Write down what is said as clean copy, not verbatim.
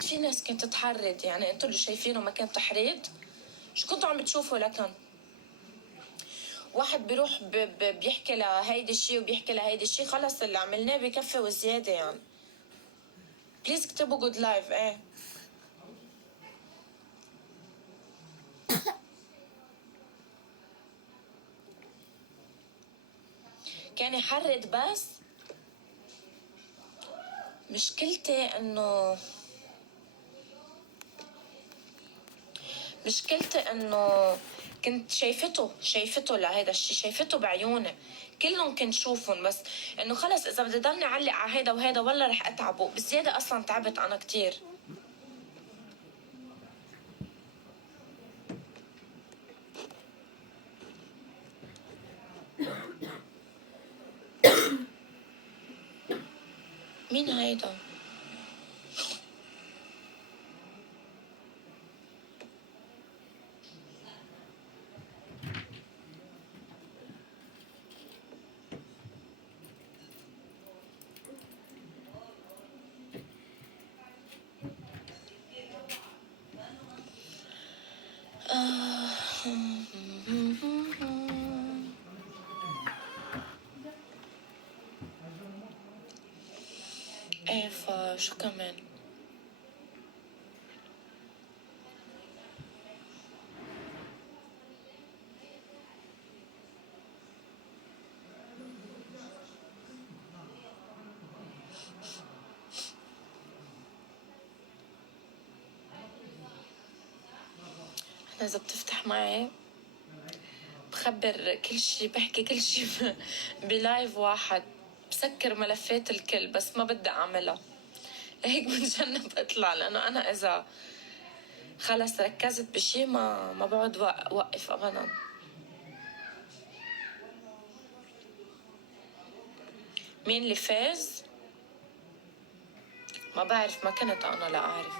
في ناس كانت تحرض، يعني انتوا اللي شايفينه ما كان تحريض. شو كنتوا عم بتشوفوا؟ لكن واحد بيروح بيحكي لهيدي الشيء وبيحكي لهيدي الشيء، خلص اللي عملناه بكفي وزيادة يعني. بليز اكتبوا جود لايف. ايه كان يحرض، بس مشكلتي انه كنت شايفته لهيدا الشيء، شايفته بعيوني، كلهم كنت شوفهم، بس انه خلص اذا بدي ضلني اعلق على هيدا وهيدا والله رح اتعبه بزيادة. اصلا تعبت انا كتير. مين هيدا؟ ايه فشو كمان؟ انا اذا بتفتح معي بخبر كل شي، بحكي كل شي بلايف واحد، بسكر ملفات الكل، بس ما بدي اعملها لهيك بتجنب اطلع، لانه انا اذا خلص ركزت بشي ما بقعد وقف ابدا. مين اللي فاز؟ ما بعرف، ما كنت انا لا اعرف.